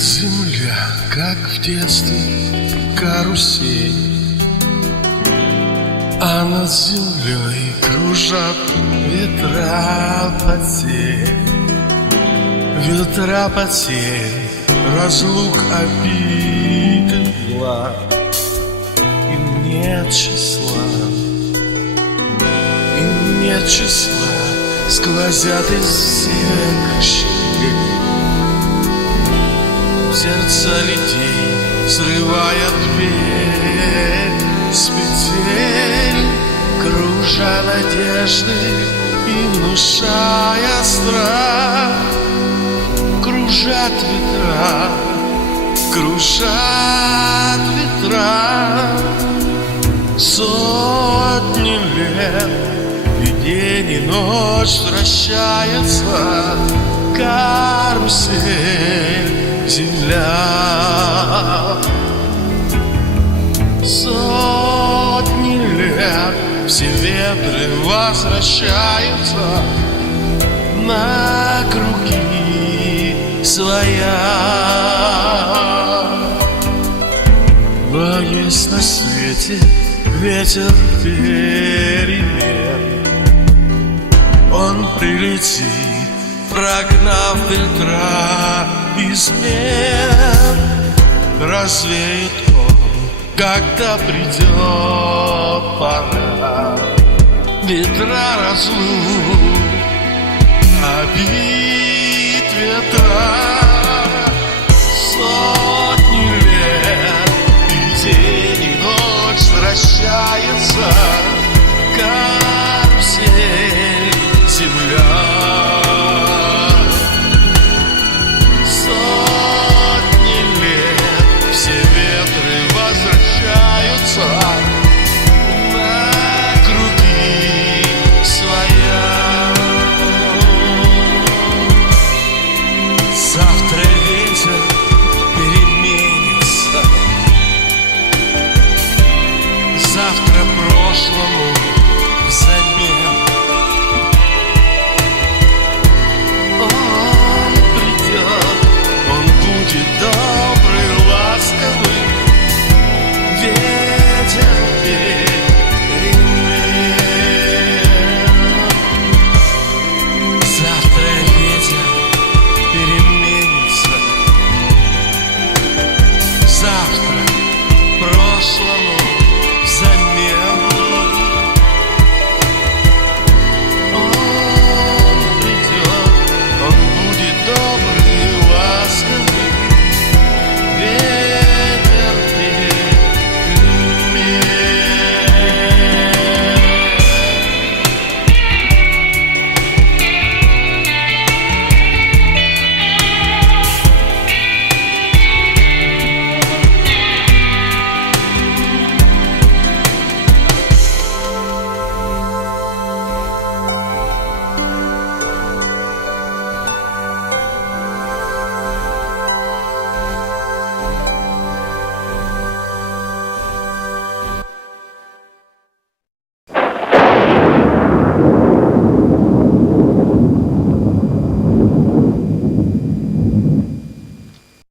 Земля, как в детстве, карусель, а над землей кружат ветра потерь. Ветра потерь, разлук, обид и зла. Им нет числа, им нет числа. Сквозят из всех щелей в сердца людей, срывая дверь с петель, кружа надежды и внушая страх. Кружат ветра, кружат ветра, сотни лет, и день, и ночь вращается карусель, земля. Сотни лет все ветры возвращаются на круги своя. Но есть на свете ветер перемен. Он прилетит, прогнав ветра измен. Развеет он, когда придет пора. Ветра разлук, обид ветра. Сотни лет, и день, и ночь вращается